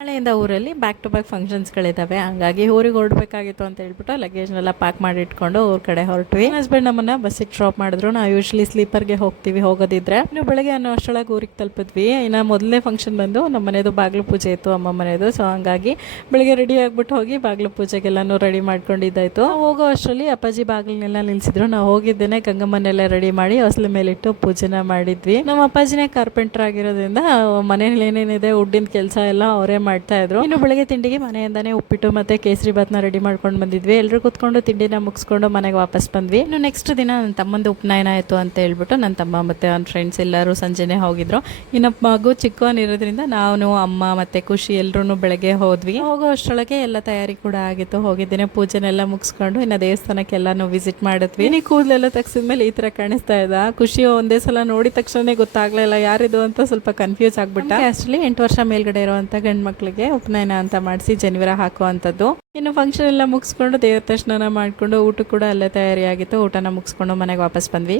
ನಾಳೆಯಿಂದ ಊರಲ್ಲಿ back to back ಫಂಕ್ಷನ್ಸ್ಗಳಿದ್ದಾವೆ, ಹಂಗಾಗಿ ಊರಿಗೆ ಹೊರಡಬೇಕಾಗಿತ್ತು ಅಂತ ಹೇಳ್ಬಿಟ್ಟು ಲಗೇಜ್ನೆಲ್ಲ ಪ್ಯಾಕ್ ಮಾಡಿ ಇಟ್ಕೊಂಡು ಊರ ಕಡೆ ಹೊರಟ್ವಿ. ಹಸ್ಬೆಂಡ್ ನಮ್ಮನ್ನ ಬಸ್ಸಿಗೆ ಡ್ರಾಪ್ ಮಾಡಿದ್ರು. ನಾವು ಯೂಶ್ವಲಿ ಸ್ಲೀಪರ್ಗೆ ಹೋಗ್ತೀವಿ ಹೋಗೋದಿದ್ರೆ. ಇನ್ನು ಬೆಳಗ್ಗೆ ಅನ್ನೋ ಅಷ್ಟರೊಳಗೆ ಊರಿಗೆ ತಲುಪಿದ್ವಿ. ಇನ್ನು ಮೊದಲನೇ ಫಂಕ್ಷನ್ ಬಂದು ನಮ್ಮ ಮನೆಯದು ಬಾಗಿಲು ಪೂಜೆ ಇತ್ತು, ಅಮ್ಮ ಮನೆಯದು. ಸೊ ಹಂಗಾಗಿ ಬೆಳಗ್ಗೆ ರೆಡಿ ಆಗ್ಬಿಟ್ಟು ಹೋಗಿ ಬಾಗಿಲು ಪೂಜೆಗೆಲ್ಲನೂ ರೆಡಿ ಮಾಡ್ಕೊಂಡಿದ್ದಾಯ್ತು. ಹೋಗೋ ಅಷ್ಟರಲ್ಲಿ ಅಪ್ಪಾಜಿ ಬಾಗಿಲನ್ನೆಲ್ಲ ನಿಲ್ಸಿದ್ರು. ನಾವು ಹೋಗಿದ್ದೇನೆ ಗಂಗಮ್ಮನೆಲ್ಲ ರೆಡಿ ಮಾಡಿ ಹೊಸಲ ಮೇಲಿಟ್ಟು ಪೂಜೆನ ಮಾಡಿದ್ವಿ. ನಮ್ಮ ಅಪ್ಪಾಜಿನೇ ಕಾರ್ಪೆಂಟರ್ ಆಗಿರೋದ್ರಿಂದ ಮನೇಲಿ ಏನೇನಿದೆ ವುಡ್ಡಿನ ಕೆಲಸ ಎಲ್ಲ ಅವರೇ ಮಾಡ್ತಾ ಇದ್ರು. ಇನ್ನು ಬೆಳಗ್ಗೆ ತಿಂಡಿಗೆ ಮನೆಯಿಂದಾನೇ ಉಪ್ಪಿಟ್ಟು ಮತ್ತೆ ಕೇಸರಿ ಬಾತ್ನ ರೆಡಿ ಮಾಡ್ಕೊಂಡು ಬಂದಿದ್ವಿ. ಎಲ್ಲರೂ ಕುತ್ಕೊಂಡು ತಿಂಡಿನ ಮುಗಿಸ್ಕೊಂಡು ಮನೆಗೆ ವಾಪಸ್ ಬಂದ್ವಿ. ಇನ್ನು ನೆಕ್ಸ್ಟ್ ದಿನ ನನ್ನ ತಮ್ಮಂದು ಉಪನಯನ ಆಯಿತು ಅಂತ ಹೇಳ್ಬಿಟ್ಟು ನನ್ನ ತಮ್ಮ ಮತ್ತೆ ಅವ್ನ ಫ್ರೆಂಡ್ಸ್ ಎಲ್ಲರೂ ಸಂಜೆನೆ ಹೋಗಿದ್ರು. ಇನ್ನು ಮಗು ಚಿಕ್ಕವನಿರೋದ್ರಿಂದ ನಾವು ಅಮ್ಮ ಮತ್ತೆ ಖುಷಿ ಎಲ್ಲರೂ ಬೆಳಗ್ಗೆ ಹೋದ್ವಿ. ಹೋಗೋ ಅಷ್ಟರೊಳಗೆ ಎಲ್ಲ ತಯಾರಿ ಕೂಡ ಆಗಿತ್ತು. ಹೋಗಿದ್ದೇನೆ ಪೂಜೆನೆಲ್ಲ ಮುಗಿಸ್ಕೊಂಡು ಇನ್ನು ದೇವಸ್ಥಾನಕ್ಕೆಲ್ಲಾನು ವಿಸಿಟ್ ಮಾಡಿದ್ವಿ. ನೀ ಕೂದಲೆಲ್ಲ ತೆಗ್ಸಿದ್ಮೇಲೆ ಈ ತರ ಕಾಣಿಸ್ತಾ ಇದ್ದ. ಖುಷಿ ಒಂದೇ ಸಲ ನೋಡಿದ ತಕ್ಷಣ ಗೊತ್ತಾಗ್ಲಿಲ್ಲ ಯಾರಿದು ಅಂತ, ಸ್ವಲ್ಪ ಕನ್ಫ್ಯೂಸ್ ಆಗ್ಬಿಟ್ಟ. ಆಕ್ಚುಲಿ 8 ವರ್ಷ ಮೇಲ್ಗಡೆ ಇರುವಂತ ಗಂಡು ಮಕ್ಳಿಗೆ ಉಪನಯನ ಅಂತ ಮಾಡಿಸಿ ಜನಿವಾರ ಹಾಕುವಂಥದ್ದು. ಇನ್ನು ಫಂಕ್ಷನ್ ಎಲ್ಲ ಮುಗಿಸ್ಕೊಂಡು ದೇವ್ರ ದರ್ಶನ ಮಾಡ್ಕೊಂಡು ಊಟ ಕೂಡ ಅಲ್ಲೇ ತಯಾರಿ ಆಗಿತ್ತು. ಊಟನ ಮುಗಿಸ್ಕೊಂಡು ಮನೆಗೆ ವಾಪಸ್ ಬಂದ್ವಿ.